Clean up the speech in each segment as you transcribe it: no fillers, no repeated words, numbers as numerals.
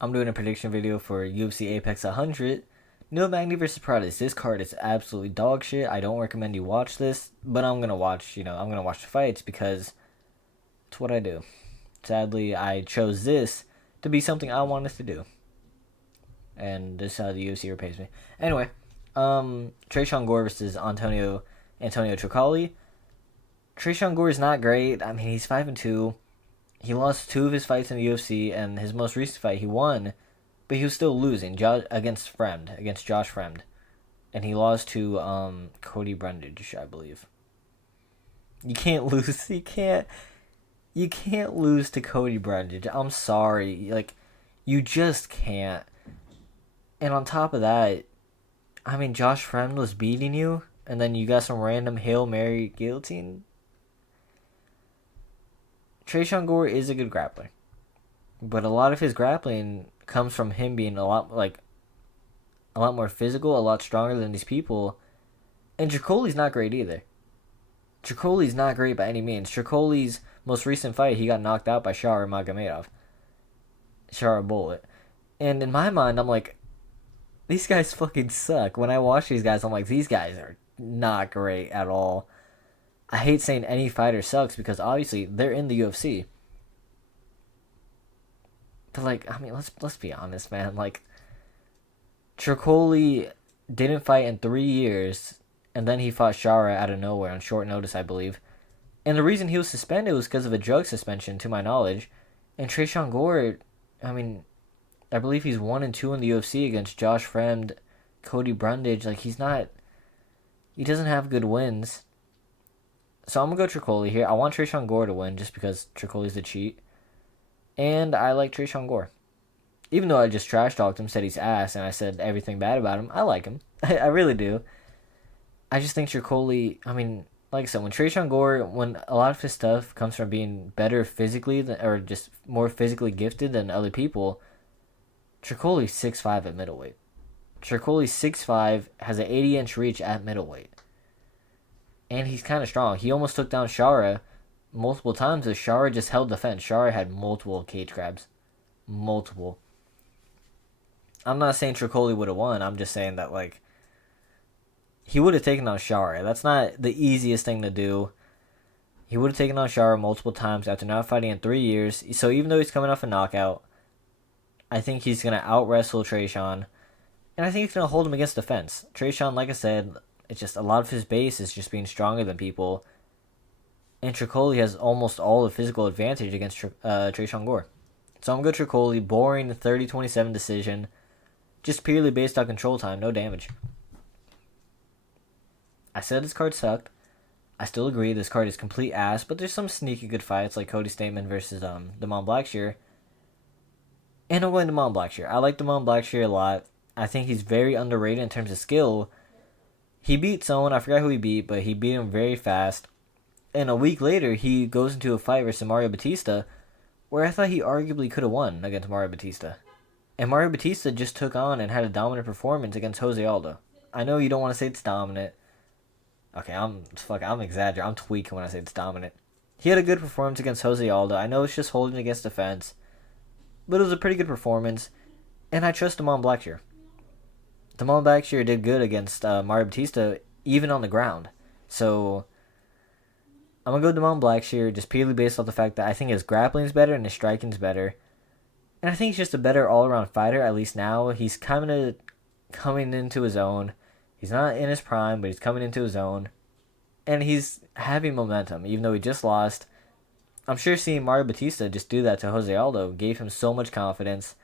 I'm doing a prediction video for UFC Apex 100. Magny versus Prates. This card is absolutely dog shit. I don't recommend you watch this, but I'm gonna watch. I'm gonna watch the fights because it's what I do. Sadly, I chose this to be something I wanted to do, and this is how the UFC repays me. Anyway, Trayshawn Gore versus Antonio Tricali. Trayshawn Gore is not great. I mean, he's 5-2. He lost two of his fights in the UFC, and his most recent fight he won, but he was still losing against Josh Fremd, and he lost to Cody Brundage, I believe. You can't lose. You can't lose to Cody Brundage. I'm sorry, like you just can't. And on top of that, I mean, Josh Fremd was beating you, and then you got some random Hail Mary guillotine. Trayshawn Gore is a good grappler, but a lot of his grappling comes from him being a lot more physical, a lot stronger than these people. And Tricoli's not great either. Tricoli's not great by any means. Tricoli's most recent fight, he got knocked out by Shara Bullet. And in my mind, I'm like, these guys fucking suck. When I watch these guys, I'm like, these guys are not great at all. I hate saying any fighter sucks because obviously they're in the UFC. But like, I mean, let's be honest, man. Like, Tricoli didn't fight in 3 years, and then he fought Shara out of nowhere on short notice, I believe. And the reason he was suspended was because of a drug suspension, to my knowledge. And Trayshawn Gore, I mean, I believe he's 1-2 in the UFC against Josh Fremd, Cody Brundage. Like, he doesn't have good wins. So I'm going to go Tricoli here. I want Trayshawn Gore to win just because Tricoli's a cheat. And I like Trayshawn Gore. Even though I just trash talked him, said he's ass, and I said everything bad about him, I like him. I really do. I just think Tricoli, I mean, like I said, when a lot of his stuff comes from being better physically, or just more physically gifted than other people, Tricoli's 6'5" at middleweight. Tricoli's 6'5", has an 80-inch reach at middleweight. And he's kind of strong. He almost took down Shara multiple times as Shara just held the fence. Shara had multiple cage grabs. Multiple. I'm not saying Tricoli would have won. I'm just saying that, like, he would have taken on Shara. That's not the easiest thing to do. He would have taken on Shara multiple times after not fighting in 3 years. So even though he's coming off a knockout, I think he's going to out-wrestle Trayshawn. And I think he's going to hold him against the fence. Trayshawn, like I said, it's just a lot of his base is just being stronger than people. And Tricoli has almost all the physical advantage against Trayshawn Gore. So I'm going to go Tricoli. Boring 30-27 decision. Just purely based on control time. No damage. I said this card sucked. I still agree this card is complete ass. But there's some sneaky good fights like Cody Stamann versus Damon Blackshear. And I'm going Damon Blackshear. I like Damon Blackshear a lot. I think he's very underrated in terms of skill. He beat someone, I forgot who he beat, but he beat him very fast. And a week later, he goes into a fight versus Mario Batista, where I thought he arguably could have won against Mario Batista. And Mario Batista just took on and had a dominant performance against Jose Aldo. I know you don't want to say it's dominant. Okay, I'm exaggerating. I'm tweaking when I say it's dominant. He had a good performance against Jose Aldo. I know it's just holding against the fence, but it was a pretty good performance. And I trust Damon Blackshear. Damon Blackshear did good against Mario Batista, even on the ground. So I'm going to go Damon Blackshear just purely based off the fact that I think his grappling's better and his striking's better. And I think he's just a better all-around fighter, at least now. He's kind of coming into his own. He's not in his prime, but he's coming into his own. And he's having momentum, even though he just lost. I'm sure seeing Mario Batista just do that to Jose Aldo gave him so much confidence.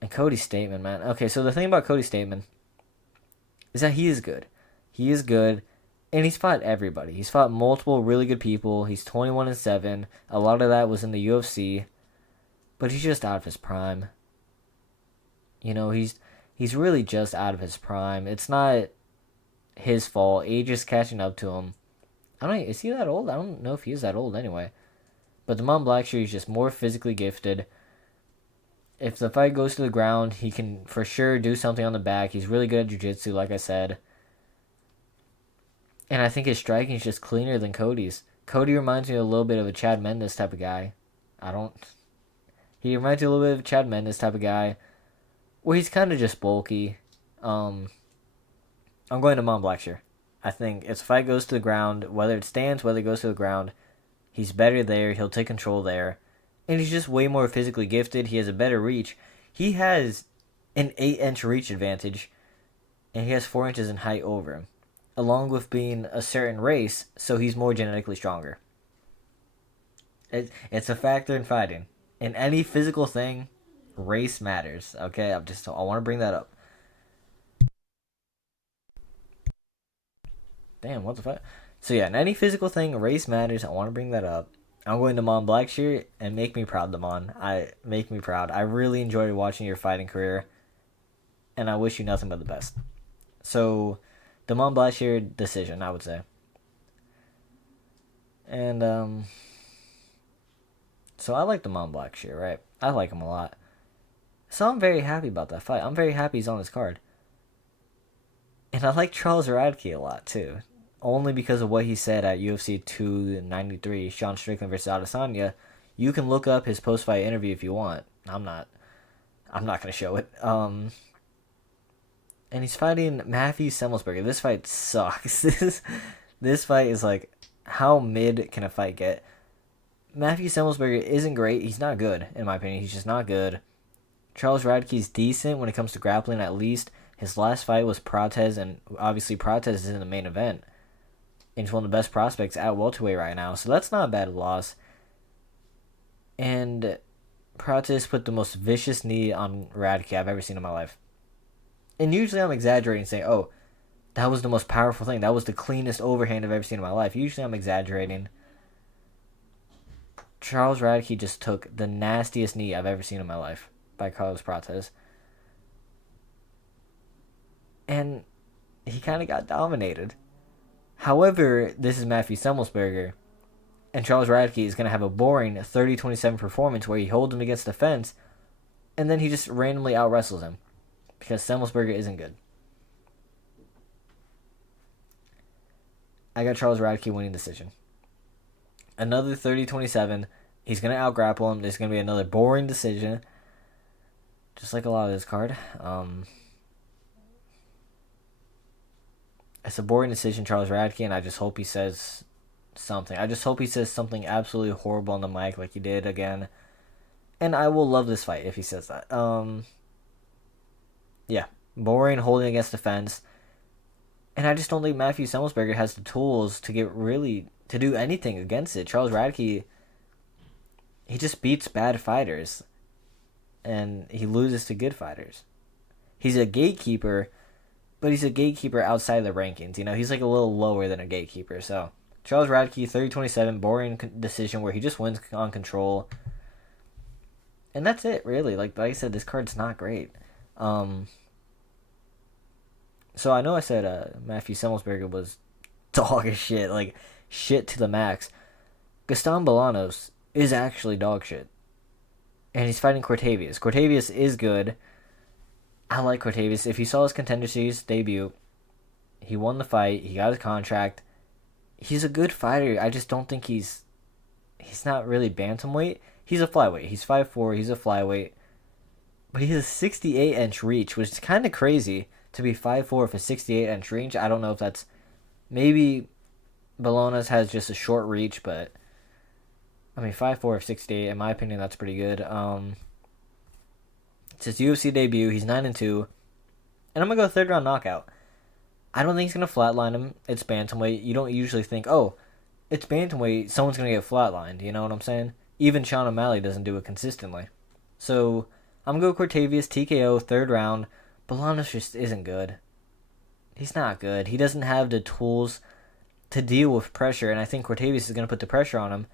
And Cody Stamann, man. Okay, so the thing about Cody Stamann is that he is good. He is good, and he's fought everybody. He's fought multiple really good people. He's 21-7. A lot of that was in the UFC, but he's just out of his prime. He's really just out of his prime. It's not his fault. Age is catching up to him. Is he that old? I don't know if he is that old anyway. But Damon Blackshear is just more physically gifted. If the fight goes to the ground, he can for sure do something on the back. He's really good at jiu-jitsu, like I said. And I think his striking is just cleaner than Cody's. Cody reminds me a little bit of a Chad Mendes type of guy. He reminds me a little bit of Chad Mendes type of guy, where he's kind of just bulky. Um, I'm going to Mont Blackshear. I think if the fight goes to the ground, whether it stands, whether it goes to the ground, he's better there. He'll take control there. And he's just way more physically gifted. He has a better reach. He has an 8-inch reach advantage, and he has 4 inches in height over him, along with being a certain race, so he's more genetically stronger. It's a factor in fighting. In any physical thing, race matters. Okay, I want to bring that up. Damn, what the fuck? So yeah, in any physical thing, race matters. I want to bring that up. I'm going to Mon Blackshear and make me proud, Damon. Make me proud. I really enjoyed watching your fighting career, and I wish you nothing but the best. So, Damon Blackshear decision, I would say. And so I like Damon Blackshear, right? I like him a lot. So I'm very happy about that fight. I'm very happy he's on this card. And I like Charles Radke a lot too, only because of what he said at UFC 293, Sean Strickland versus Adesanya. You can look up his post-fight interview if you want. I'm not gonna show it. And he's fighting Matthew Semmelsberger. This fight sucks. This fight is like, how mid can a fight get? Matthew Semmelsberger isn't great. He's not good, in my opinion. He's just not good. Charles Radke's decent when it comes to grappling, at least. His last fight was Prates, and obviously Prates is in the main event. And he's one of the best prospects at welterweight right now, so that's not a bad loss. And Prates put the most vicious knee on Radke I've ever seen in my life. And usually I'm exaggerating, saying, oh, that was the most powerful thing. That was the cleanest overhand I've ever seen in my life. Usually I'm exaggerating. Charles Radke just took the nastiest knee I've ever seen in my life by Carlos Prates. And he kind of got dominated. However, this is Matthew Semmelsberger, and Charles Radke is going to have a boring 30-27 performance where he holds him against the fence, and then he just randomly out-wrestles him, because Semmelsberger isn't good. I got Charles Radke winning decision. Another 30-27. He's going to out-grapple him. There's going to be another boring decision, just like a lot of this card. It's a boring decision, Charles Radke, and I just hope he says something. I just hope he says something absolutely horrible on the mic like he did again. And I will love this fight if he says that. Yeah. Boring, holding against the fence. And I just don't think Matthew Semmelsberger has the tools to to do anything against it. Charles Radke, he just beats bad fighters. And he loses to good fighters. He's a gatekeeper, but he's a gatekeeper outside the rankings. You know, he's like a little lower than a gatekeeper. So, Charles Radke, 30-27, boring decision where he just wins on control. And that's it, really. Like I said, this card's not great. So I know I said Matthew Semmelsberger was dog as shit. Like, shit to the max. Gaston Bolanos is actually dog shit. And he's fighting Cortavius. Cortavius is good. I like Cortavius. If you saw his Contender Series debut, he won the fight. He got his contract. He's a good fighter. I just don't think he's not really bantamweight. He's a flyweight. He's 5'4". He's a flyweight. But he has a 68-inch reach, which is kind of crazy to be 5'4" with a 68-inch reach. I don't know if that's... Maybe Bolonas has just a short reach, but... I mean, 5'4" of 68, in my opinion, that's pretty good. It's his UFC debut. He's 9-2. And I'm going to go third round knockout. I don't think he's going to flatline him. It's bantamweight. You don't usually think, oh, it's bantamweight, someone's going to get flatlined. You know what I'm saying? Even Sean O'Malley doesn't do it consistently. So, I'm going to go Cortavius, TKO, third round. Bolanos just isn't good. He's not good. He doesn't have the tools to deal with pressure, and I think Cortavius is going to put the pressure on him.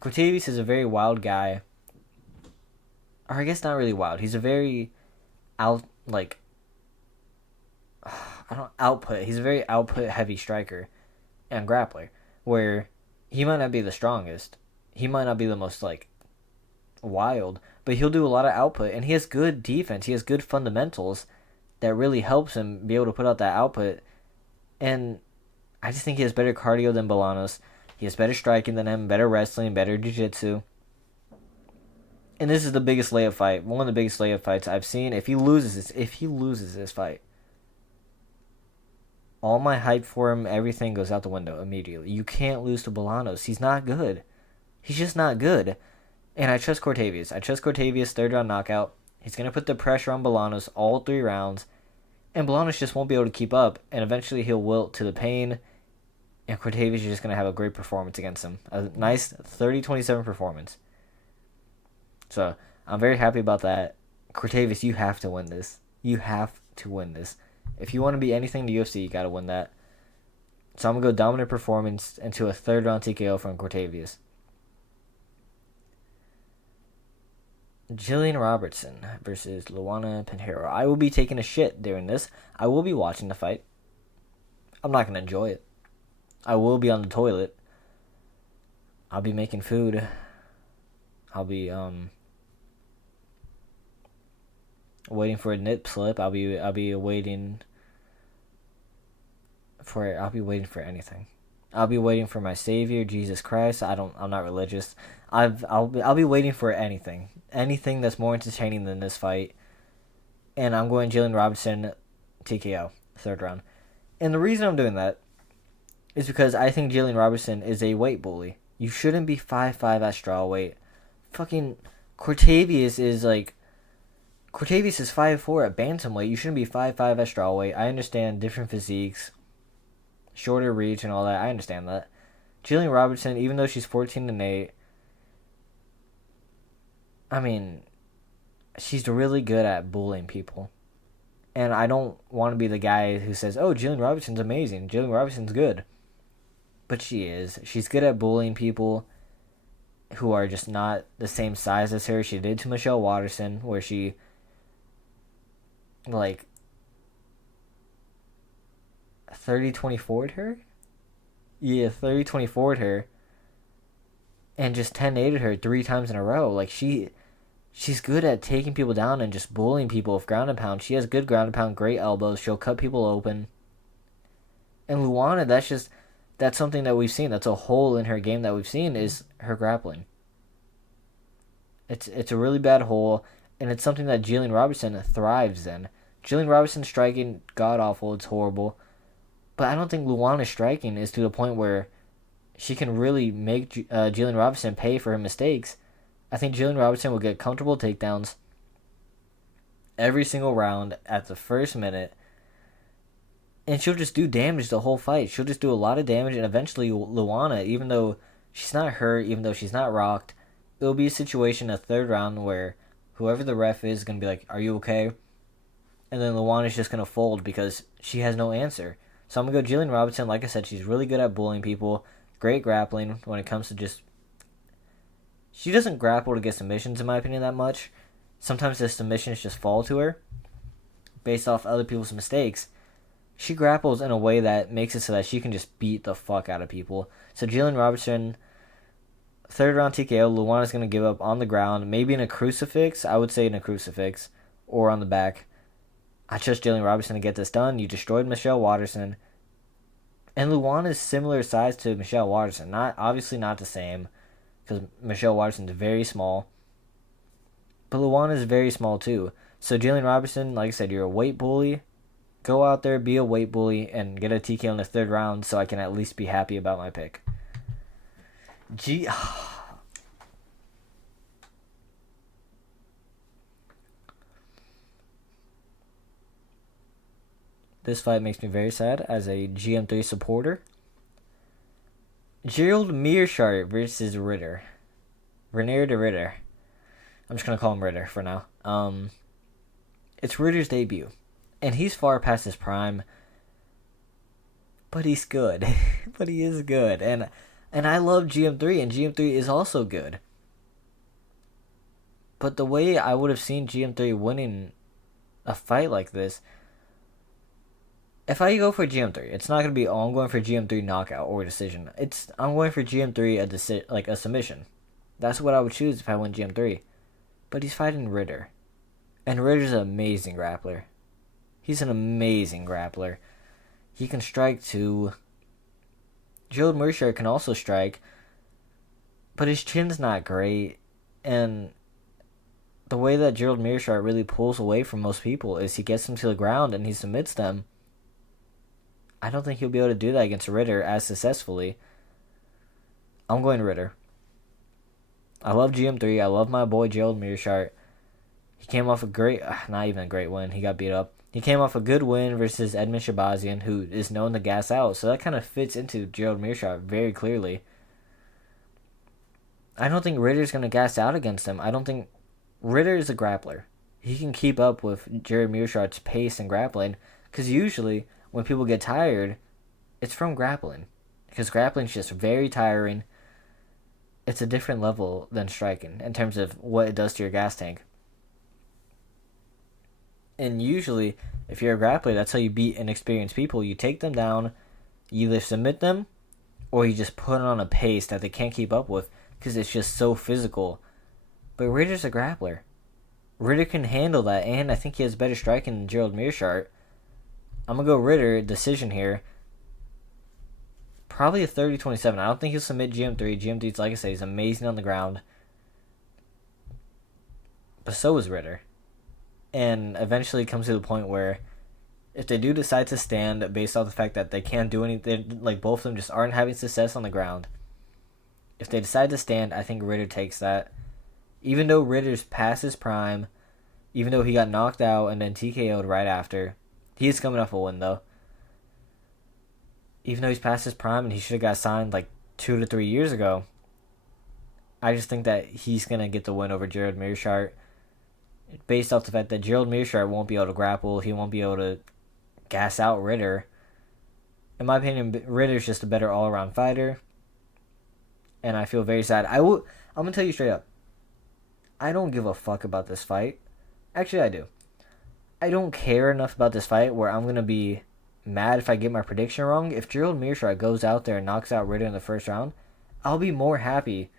Cortavius is a very wild guy. Or I guess not really wild. He's a very output. He's a very output heavy striker and grappler, where he might not be the strongest. He might not be the most wild, but he'll do a lot of output, and he has good defense. He has good fundamentals that really helps him be able to put out that output. And I just think he has better cardio than Bolanos. He has better striking than him, better wrestling, better jiu-jitsu. And this is the biggest layup fight, one of the biggest layup fights I've seen. If he loses this fight, all my hype for him, everything goes out the window immediately. You can't lose to Bolanos. He's not good. He's just not good. And I trust Cortavius. I trust Cortavius, third round knockout. He's going to put the pressure on Bolanos all 3 rounds. And Bolanos just won't be able to keep up. And eventually he'll wilt to the pain. And Cortavius is just going to have a great performance against him. A nice 30-27 performance. So, I'm very happy about that. Cortavius, you have to win this. You have to win this. If you want to be anything in the UFC, you got to win that. So, I'm going to go dominant performance into a third round TKO from Cortavius. Jillian Robertson versus Luana Pinheiro. I will be taking a shit during this. I will be watching the fight. I'm not going to enjoy it. I will be on the toilet. I'll be making food. I'll be waiting for a nip slip. I'll be waiting for anything. I'll be waiting for my Savior, Jesus Christ. I'm not religious. I'll be waiting for anything that's more entertaining than this fight. And I'm going Jillian Robertson TKO, third round. And the reason I'm doing that is because I think Jillian Robertson is a weight bully. You shouldn't be 5'5" at strawweight. Fucking Cortavius is 5'4" at bantamweight. You shouldn't be 5'5" at strawweight. I understand different physiques, shorter reach and all that. I understand that. Jillian Robertson, even though she's 14-8, I mean, she's really good at bullying people. And I don't want to be the guy who says, oh, Jillian Robertson's amazing. Jillian Robertson's good. But she is. She's good at bullying people who are just not the same size as her. She did to Michelle Waterson, where she, 30-24'd her? Yeah, 30-24'd her. And just 10-8'd her 3 times in a row. She's good at taking people down and just bullying people with ground and pound. She has good ground and pound, great elbows. She'll cut people open. And Luana, that's something that we've seen. That's a hole in her game that we've seen is her grappling. It's a really bad hole, and it's something that Jillian Robertson thrives in. Jillian Robertson's striking, god-awful, it's horrible. But I don't think Luana's striking is to the point where she can really make Jillian Robertson pay for her mistakes. I think Jillian Robertson will get comfortable takedowns every single round at the first minute. And she'll just do damage the whole fight. She'll just do a lot of damage, and eventually Luana, even though she's not hurt, even though she's not rocked, it'll be a situation, a third round, where whoever the ref is going to be like, are you okay? And then Luana's just going to fold because she has no answer. So I'm going to go Jillian Robertson. Like I said, she's really good at bullying people. Great grappling when it comes to just... She doesn't grapple to get submissions, in my opinion, that much. Sometimes the submissions just fall to her based off other people's mistakes. She grapples in a way that makes it so that she can just beat the fuck out of people. So Jillian Robertson, third round TKO. Luana's going to give up on the ground. Maybe in a crucifix. I would say in a crucifix. Or on the back. I trust Jillian Robertson to get this done. You destroyed Michelle Waterson. And Luana is similar size to Michelle Waterson. Obviously not the same. Because Michelle Waterson's very small. But Luana is very small too. So Jillian Robertson, like I said, you're a weight bully. Go out there, be a weight bully, and get a TKO in the third round so I can at least be happy about my pick. This fight makes me very sad as a GM3 supporter. Gerald Mearshart versus Ritter. Renier de Ritter. I'm just going to call him Ritter for now. It's Ritter's debut. And he's far past his prime. But he's good. But he is good. And I love GM3, and GM3 is also good. But the way I would have seen GM3 winning a fight like this, if I go for GM3, it's not going to be, oh, I'm going for GM3 knockout or decision. I'm going for GM3 a submission. That's what I would choose if I win GM3. But he's fighting Ritter. And Ritter's an amazing grappler. He's an amazing grappler. He can strike too. Gerald Mearshart can also strike. But his chin's not great. And the way that Gerald Meerschaert really pulls away from most people is he gets them to the ground and he submits them. I don't think he'll be able to do that against Ritter as successfully. I'm going Ritter. I love GM3. I love my boy Gerald Meerschaert. He came off a great, not even a great win. He got beat up. He came off a good win versus Edmund Shabazian, who is known to gas out. So that kind of fits into Gerald Meerschaert very clearly. I don't think Ritter's going to gas out against him. I don't think Ritter is a grappler. He can keep up with Gerald Meerschaert's pace and grappling. Because usually when people get tired, it's from grappling. Because grappling's just very tiring. It's a different level than striking in terms of what it does to your gas tank. And usually, if you're a grappler, that's how you beat inexperienced people. You take them down, you either submit them, or you just put on a pace that they can't keep up with because it's just so physical. But Ritter's a grappler. Ritter can handle that, and I think he has better striking than Gerald Meerschaert. I'm going to go Ritter, decision here. Probably a 30-27. I don't think he'll submit GM3. GM3's, like I said, he's amazing on the ground. But so is Ritter. And eventually it comes to the point where if they do decide to stand based off the fact that they can't do anything, like both of them just aren't having success on the ground. If they decide to stand, I think Ritter takes that. Even though Ritter's past his prime, even though he got knocked out and then TKO'd right after, he is coming off a win though. Even though he's past his prime and he should have got signed like 2 to 3 years ago, I just think that he's going to get the win over Gerald Meerschaert based off the fact that Gerald Meerschaert won't be able to grapple. He won't be able to gas out Ritter. In my opinion, Ritter's just a better all-around fighter. And I feel very sad. I'm going to tell you straight up. I don't give a fuck about this fight. Actually, I do. I don't care enough about this fight where I'm going to be mad if I get my prediction wrong. If Gerald Meerschaert goes out there and knocks out Ritter in the first round, I'll be more happy.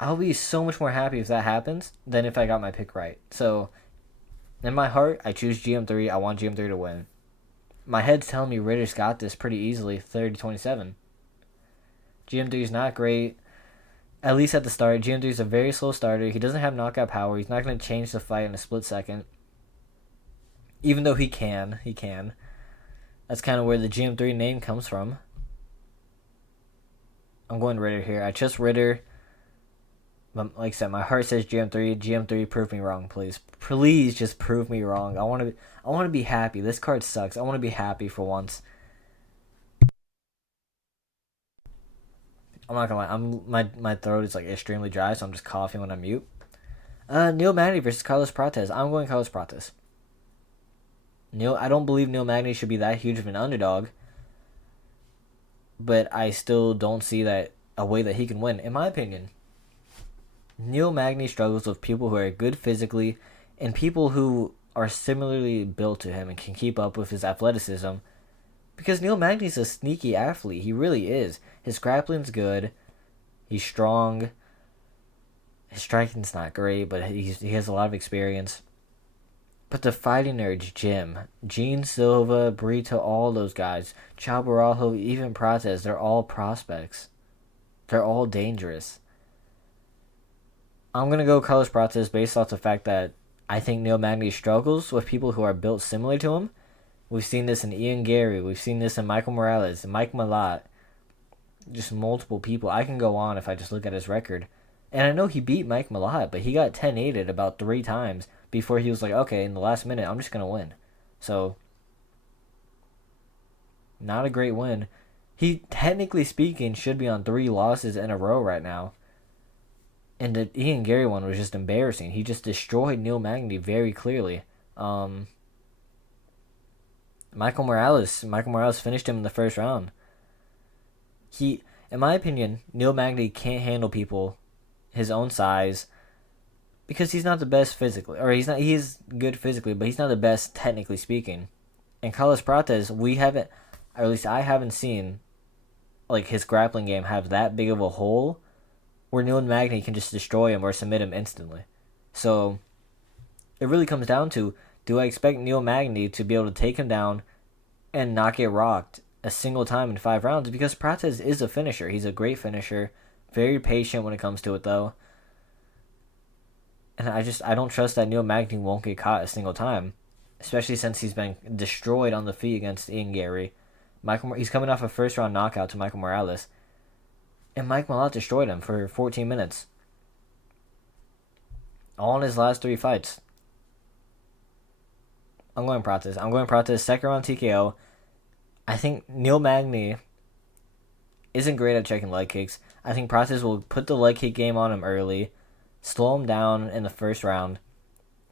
I'll be so much more happy if that happens than if I got my pick right. So, in my heart, I choose GM3. I want GM3 to win. My head's telling me Ritter's got this pretty easily, 30-27. GM3 is not great, at least at the start. GM3 is a very slow starter. He doesn't have knockout power. He's not going to change the fight in a split second. Even though he can. That's kind of where the GM3 name comes from. I'm going Ritter here. I trust Ritter. But like I said, my heart says GM3. GM3, prove me wrong, please. Please just prove me wrong. I want to be happy. This card sucks. I want to be happy for once. I'm not gonna lie. My throat is like extremely dry, so I'm just coughing when I mute. Neil Magny versus Carlos Prates. I'm going Carlos Prates. I don't believe Neil Magny should be that huge of an underdog, but I still don't see that a way that he can win. In my opinion, Neil Magny struggles with people who are good physically and people who are similarly built to him and can keep up with his athleticism. Because Neil Magny's a sneaky athlete. He really is. His grappling's good. He's strong. His striking's not great, but he has a lot of experience. But the fighting nerds, Gene Silva, Brito, all those guys, Chao Barajo, even Prates, they're all prospects. They're all dangerous. I'm going to go Carlos Prates based off the fact that I think Neil Magny struggles with people who are built similar to him. We've seen this in Ian Gary. We've seen this in Michael Morales, Mike Malott. Just multiple people. I can go on if I just look at his record. And I know he beat Mike Malott, but he got 10-8'd about 3 times before he was like, okay, in the last minute, I'm just going to win. So, not a great win. He, technically speaking, should be on 3 losses in a row right now. And the Ian Gary one was just embarrassing. He just destroyed Neil Magny very clearly. Michael Morales finished him in the first round. In my opinion, Neil Magny can't handle people his own size because he's not the best physically, or he is good physically, but he's not the best technically speaking. And Carlos Prates, we haven't, or at least I haven't seen, like his grappling game have that big of a hole where Neil Magny can just destroy him or submit him instantly. So it really comes down to, do I expect Neil Magny to be able to take him down and not get rocked a single time in 5 rounds? Because Prates is a finisher. He's a great finisher. Very patient when it comes to it, though. And I don't trust that Neil Magny won't get caught a single time, especially since he's been destroyed on the feet against Ian Gary. He's coming off a first round knockout to Michael Morales, and Mike Malott destroyed him for 14 minutes. All in his last 3 fights. I'm going Prates. Second round TKO. I think Neil Magny isn't great at checking leg kicks. I think Prates will put the leg kick game on him early, slow him down in the first round.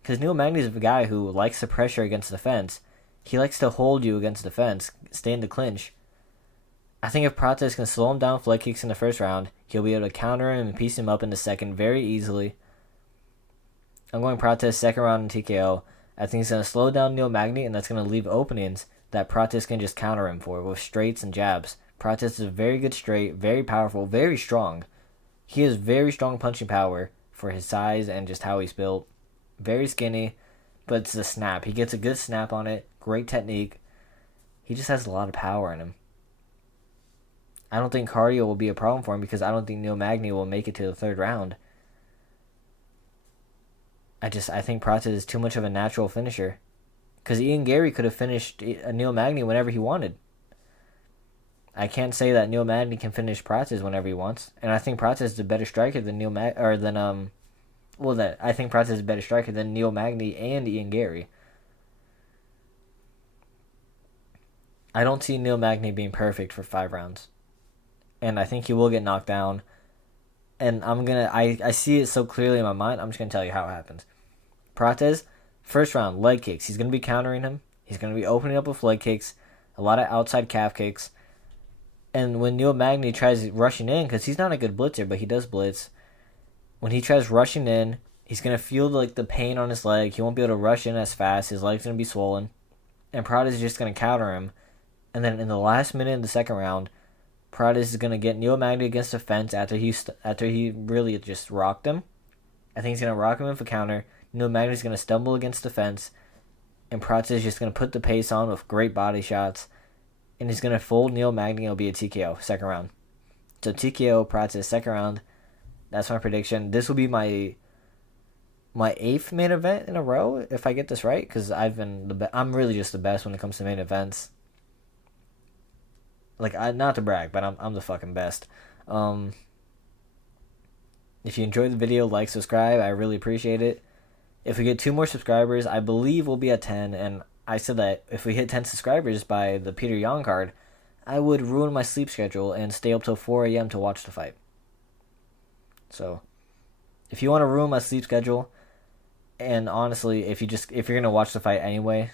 Because Neil Magny is a guy who likes the pressure against the fence. He likes to hold you against the fence, stay in the clinch. I think if Prates can slow him down with leg kicks in the first round, he'll be able to counter him and piece him up in the second very easily. I'm going Prates second round in TKO. I think he's going to slow down Neil Magny, and that's going to leave openings that Prates can just counter him for with straights and jabs. Prates is a very good straight, very powerful, very strong. He has very strong punching power for his size and just how he's built. Very skinny, but it's the snap. He gets a good snap on it. Great technique. He just has a lot of power in him. I don't think cardio will be a problem for him because I don't think Neil Magny will make it to the third round. I think Prates is too much of a natural finisher. Because Ian Gary could have finished Neil Magny whenever he wanted. I can't say that Neil Magny can finish Prates whenever he wants. And I think Prates is a better striker than I think Prates is a better striker than Neil Magny and Ian Gary. I don't see Neil Magny being perfect for 5 rounds. And I think he will get knocked down. And I see it so clearly in my mind, I'm just going to tell you how it happens. Prates, first round, leg kicks. He's going to be countering him. He's going to be opening up with leg kicks, a lot of outside calf kicks. And when Neil Magny tries rushing in, because he's not a good blitzer, but he does blitz, when he tries rushing in, he's going to feel like the pain on his leg. He won't be able to rush in as fast. His leg's going to be swollen. And Prates is just going to counter him. And then in the last minute of the second round, Prates is going to get Neil Magny against the fence after he really just rocked him. I think he's going to rock him with a counter. Neil Magny is going to stumble against the fence. And Prates is just going to put the pace on with great body shots. And he's going to fold Neil Magny. It'll be a TKO, second round. So TKO, Prates, second round. That's my prediction. This will be my 8th main event in a row, if I get this right. Because I'm really just the best when it comes to main events. Like, not to brag, but I'm the fucking best. If you enjoyed the video, like, subscribe. I really appreciate it. If we get 2 more subscribers, I believe we'll be at 10. And I said that if we hit 10 subscribers by the Peter Yan card, I would ruin my sleep schedule and stay up till 4 a.m. to watch the fight. So, if you want to ruin my sleep schedule, and honestly, if you're gonna watch the fight anyway,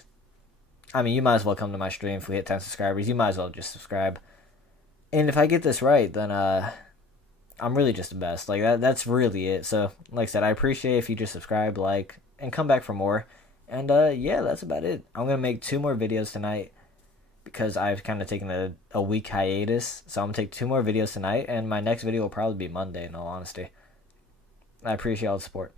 I mean, you might as well come to my stream. If we hit 10 subscribers, you might as well just subscribe. And if I get this right, then I'm really just the best. Like that's really it. So, like I said, I appreciate if you just subscribe, like, and come back for more. And yeah, that's about it. I'm gonna make 2 more videos tonight because I've kind of taken a week hiatus. So I'm gonna take 2 more videos tonight, and my next video will probably be Monday. In all honesty, I appreciate all the support.